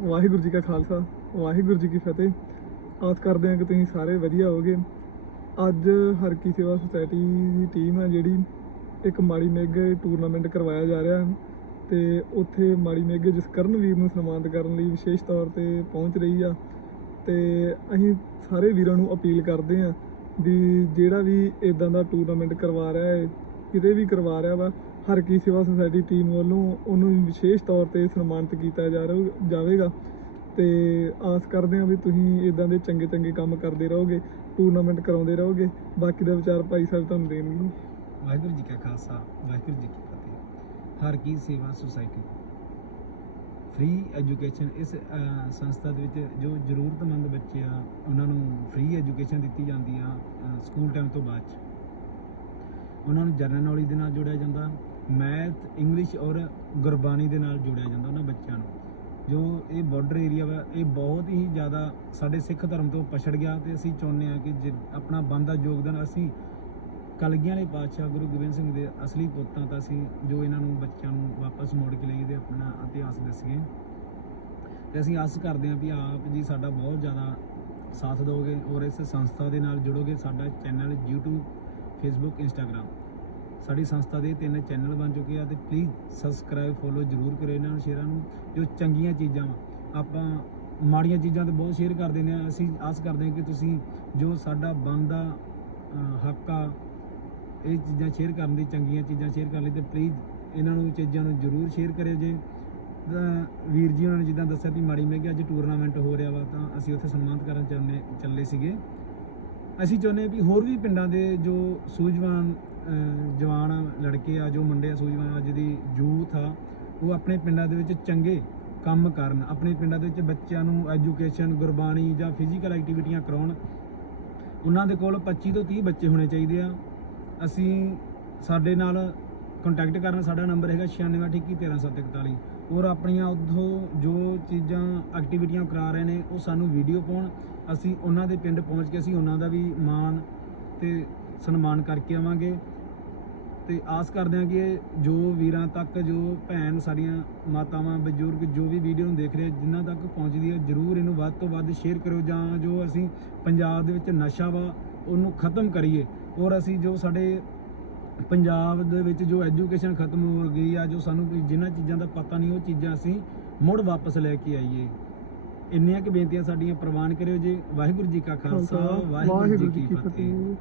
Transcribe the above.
ਵਾਹਿਗੁਰੂ ਜੀ ਕਾ ਖਾਲਸਾ, ਵਾਹਿਗੁਰੂ ਜੀ ਕੀ ਫਤਿਹ। ਆਸ ਕਰਦੇ ਹਾਂ ਕਿ ਤੁਸੀਂ ਸਾਰੇ ਵਧੀਆ ਹੋਗੇ ਅੱਜ ਹਰਕੀ ਸੇਵਾ ਸੁਸਾਇਟੀ ਦੀ ਟੀਮ ਹੈ ਜਿਹੜੀ ਇੱਕ ਮਾੜੀ ਮੇਘ ਟੂਰਨਾਮੈਂਟ ਕਰਵਾਇਆ ਜਾ ਰਿਹਾ ਹੈ ਤੇ ਉੱਥੇ ਮਾੜੀ ਮੇਘ ਜਿਸ ਕਰਨਵੀਰ ਨੂੰ ਸਨਮਾਨਿਤ ਕਰਨ ਲਈ ਵਿਸ਼ੇਸ਼ ਤੌਰ ਤੇ ਪਹੁੰਚ ਰਹੀ ਆ। ਤੇ ਅਸੀਂ ਸਾਰੇ ਵੀਰਾਂ ਨੂੰ ਅਪੀਲ ਕਰਦੇ ਹਾਂ ਵੀ ਜਿਹੜਾ ਵੀ ਇਦਾਂ ਦਾ ਟੂਰਨਾਮੈਂਟ ਕਰਵਾ ਰਿਹਾ ਹੈ, ਕਿਤੇ ਵੀ ਕਰਵਾ ਰਿਹਾ ਵਾ ਹਰ ਕੀ ਸੇਵਾ ਸੁਸਾਇਟੀ ਟੀਮ ਵੱਲੋਂ ਉਹਨੂੰ ਵਿਸ਼ੇਸ਼ ਤੌਰ ਤੇ ਸਨਮਾਨਿਤ ਕੀਤਾ ਜਾ ਰਿਹਾ ਜਾਵੇਗਾ। ਤੇ ਆਸ ਕਰਦੇ ਹਾਂ ਵੀ ਤੁਸੀਂ ਇਦਾਂ ਦੇ ਚੰਗੇ ਚੰਗੇ ਕੰਮ ਕਰਦੇ ਰਹੋਗੇ ਟੂਰਨਾਮੈਂਟ ਕਰਾਉਂਦੇ ਰਹੋਗੇ। ਬਾਕੀ ਦਾ ਵਿਚਾਰ ਭਾਈ ਸਾਹਿਬ ਤੁਹਾਨੂੰ ਦੇਣਗੇ ਵਾਹਿਗੁਰੂ ਜੀ ਕਾ ਖਾਲਸਾ, ਵਾਹਿਗੁਰੂ ਜੀ ਕੀ ਫਤਿਹ। ਹਰ ਕੀ ਸੇਵਾ ਸੁਸਾਇਟੀ ਫ੍ਰੀ ਐਜੂਕੇਸ਼ਨ ਇਸ ਸੰਸਥਾ ਦੇ ਵਿੱਚ ਜੋ ਜ਼ਰੂਰਤਮੰਦ ਬੱਚੇ ਆ, ਉਹਨਾਂ ਨੂੰ ਫ੍ਰੀ ਐਜੂਕੇਸ਼ਨ ਦਿੱਤੀ ਜਾਂਦੀ ਆ ਸਕੂਲ ਟਾਈਮ ਤੋਂ ਬਾਅਦ ਚ। ਉਹਨਾਂ ਨੂੰ ਜਨਰਲ ਨੌਲੇਜ ਦੇ ਨਾਲ ਜੋੜਿਆ ਜਾਂਦਾ। ਮੈਥ, ਇੰਗਲਿਸ਼ ਔਰ ਗੁਰਬਾਣੀ ਦੇ ਨਾਲ ਜੋੜਿਆ ਜਾਂਦਾ ਉਹਨਾਂ ਬੱਚਿਆਂ ਨੂੰ। ਜੋ ਇਹ ਬਾਰਡਰ ਏਰੀਆ ਵਾ, ਇਹ ਬਹੁਤ ਹੀ ਜ਼ਿਆਦਾ ਸਾਡੇ ਸਿੱਖ ਧਰਮ ਤੋਂ ਪਛੜ ਗਿਆ ਤੇ ਅਸੀਂ ਚਾਹੁੰਦੇ ਆ ਕਿ ਜੇ ਆਪਣਾ ਬੰਦਾ ਯੋਗਦਾਨ ਅਸੀਂ ਕਲਗੀਆਂ ਵਾਲੇ ਪਾਤਸ਼ਾਹ ਗੁਰੂ ਗੋਬਿੰਦ ਸਿੰਘ ਦੇ ਅਸਲੀ ਪੁੱਤਾਂ ਤਾਂ ਅਸੀਂ ਜੋ ਇਹਨਾਂ ਨੂੰ ਬੱਚਿਆਂ ਨੂੰ ਵਾਪਸ ਮੋੜ ਕੇ ਲਈਏ ਤੇ ਆਪਣਾ ਇਤਿਹਾਸ ਦੱਸੀਏ। ਤੇ ਅਸੀਂ ਆਸ ਕਰਦੇ ਹਾਂ ਵੀ ਆਪ ਜੀ ਸਾਡਾ ਬਹੁਤ ਜ਼ਿਆਦਾ ਸਾਥ ਦਿਓਗੇ ਔਰ ਇਸ ਸੰਸਥਾ ਦੇ ਨਾਲ ਜੁੜੋਗੇ ਸਾਡਾ ਚੈਨਲ YouTube, Facebook, Instagram ਸਾਡੀ ਸੰਸਥਾ ਦੇ ਤਿੰਨ ਚੈਨਲ ਬਣ ਚੁੱਕੇ ਆ ਤੇ ਪਲੀਜ਼ ਸਬਸਕ੍ਰਾਈਬ ਫੋਲੋ ਜਰੂਰ ਕਰਿਓ ਇਹਨਾਂ ਨੂੰ, ਸ਼ੇਅਰਾਂ ਨੂੰ, ਜੋ ਚੰਗੀਆਂ ਚੀਜ਼ਾਂ ਆਪਾਂ ਮਾੜੀਆਂ ਚੀਜ਼ਾਂ ਤੇ ਬਹੁਤ ਸ਼ੇਅਰ ਕਰ ਦਿੰਦੇ ਆ। ਅਸੀਂ ਆਸ ਕਰਦੇ ਹਾਂ ਕਿ ਤੁਸੀਂ ਜੋ ਸਾਡਾ ਬਣਦਾ ਹੱਕ ਆ, ਇਹ ਚੀਜ਼ਾਂ ਸ਼ੇਅਰ ਕਰਨ ਦੀ, ਚੰਗੀਆਂ ਚੀਜ਼ਾਂ ਸ਼ੇਅਰ ਕਰਨ ਲਈ ਤੇ ਪਲੀਜ਼ ਇਹਨਾਂ ਨੂੰ ਚੀਜ਼ਾਂ ਨੂੰ ਜਰੂਰ ਸ਼ੇਅਰ ਕਰਿਓ ਜੇ। ਤਾਂ ਵੀਰ ਜੀ ਉਹਨਾਂ ਨੇ ਜਿੱਦਾਂ ਦੱਸਿਆ ਵੀ ਮਾੜੀ ਮੇਘ ਅੱਜ ਟੂਰਨਾਮੈਂਟ ਹੋ ਰਿਹਾ ਵਾ, ਤਾਂ ਅਸੀਂ ਉੱਥੇ ਸਨਮਾਨਿਤ ਕਰਨ ਚਾਹੁੰਦੇ ਚੱਲੇ ਸੀਗੇ। ਅਸੀਂ ਚਾਹੁੰਦੇ ਹਾਂ ਵੀ ਹੋਰ ਵੀ ਪਿੰਡਾਂ ਦੇ ਜੋ ਸੂਝਵਾਨ ਅਹ, ਜਵਾਨ ਲੜਕੇ ਆ ਜੋ ਮੁੰਡੇ ਆ ਸੂਝਵਾਨ ਅੱਜ ਦੀ ਯੂਥ ਆ ਉਹ ਆਪਣੇ ਪਿੰਡਾਂ ਦੇ ਵਿੱਚ ਚੰਗੇ ਕੰਮ ਕਰਨ ਆਪਣੇ ਪਿੰਡਾਂ ਦੇ ਵਿੱਚ ਬੱਚਿਆਂ ਨੂੰ ਐਜੂਕੇਸ਼ਨ ਗੁਰਬਾਣੀ ਜਾਂ ਫਿਜ਼ੀਕਲ ਐਕਟੀਵਿਟੀਆਂ ਕਰਾਉਣ ਉਹਨਾਂ ਦੇ ਕੋਲ 25 ਤੋਂ 30 ਬੱਚੇ ਹੋਣੇ ਚਾਹੀਦੇ ਆ। ਅਸੀਂ ਸਾਡੇ ਨਾਲ ਕੰਟੈਕਟ ਕਰਨ ਸਾਡਾ ਨੰਬਰ ਹੈਗਾ 9628137741 ਔਰ ਆਪਣੀਆਂ ਉਦੋਂ ਜੋ ਚੀਜ਼ਾਂ ਐਕਟੀਵਿਟੀਆਂ ਕਰਾ ਰਹੇ ਨੇ, ਉਹ ਸਾਨੂੰ ਵੀਡੀਓ ਪਾਉਣ। ਅਸੀਂ ਉਹਨਾਂ ਦੇ ਪਿੰਡ ਪਹੁੰਚ ਕੇ ਅਸੀਂ ਉਹਨਾਂ ਦਾ ਵੀ ਮਾਣ ਤੇ ਸਨਮਾਨ ਕਰਕੇ ਆਵਾਂਗੇ। ਤੇ ਆਸ ਕਰਦੇ ਹਾਂ ਕਿ ਜੋ ਵੀਰਾਂ ਤੱਕ, ਜੋ ਭੈਣ ਸਾਡੀਆਂ ਮਾਤਾਵਾਂ, ਬਜ਼ੁਰਗ ਜੋ ਵੀ ਵੀਡੀਓ ਨੂੰ ਦੇਖ ਰਹੇ ਜਿਨ੍ਹਾਂ ਤੱਕ ਪਹੁੰਚਦੀ ਹੈ ਜਰੂਰ ਇਹਨੂੰ ਵੱਧ ਤੋਂ ਵੱਧ ਸ਼ੇਅਰ ਕਰਿਓ ਜਾਂ ਜੋ ਅਸੀਂ ਪੰਜਾਬ ਦੇ ਵਿੱਚ ਨਸ਼ਾ ਵਾ, ਉਹਨੂੰ ਖਤਮ ਕਰੀਏ। ਔਰ ਅਸੀਂ ਜੋ ਸਾਡੇ ਪੰਜਾਬ ਦੇ ਵਿੱਚ ਜੋ ਐਜੂਕੇਸ਼ਨ ਖਤਮ ਹੋ ਗਈ ਆ ਜੋ ਸਾਨੂੰ ਜਿਨ੍ਹਾਂ ਚੀਜ਼ਾਂ ਦਾ ਪਤਾ ਨਹੀਂ ਉਹ ਚੀਜ਼ਾਂ ਅਸੀਂ ਮੁੜ ਵਾਪਸ ਲੈ ਕੇ ਆਈਏ। ਇੰਨੀਆਂ ਕਿ ਬੇਨਤੀਆਂ ਸਾਡੀਆਂ ਪ੍ਰਵਾਨ ਕਰਿਓ ਜੀ। ਵਾਹਿਗੁਰੂ ਜੀ ਕਾ ਖਾਲਸਾ ਵਾਹਿਗੁਰੂ ਜੀ ਕੀ ਫਤਿਹ।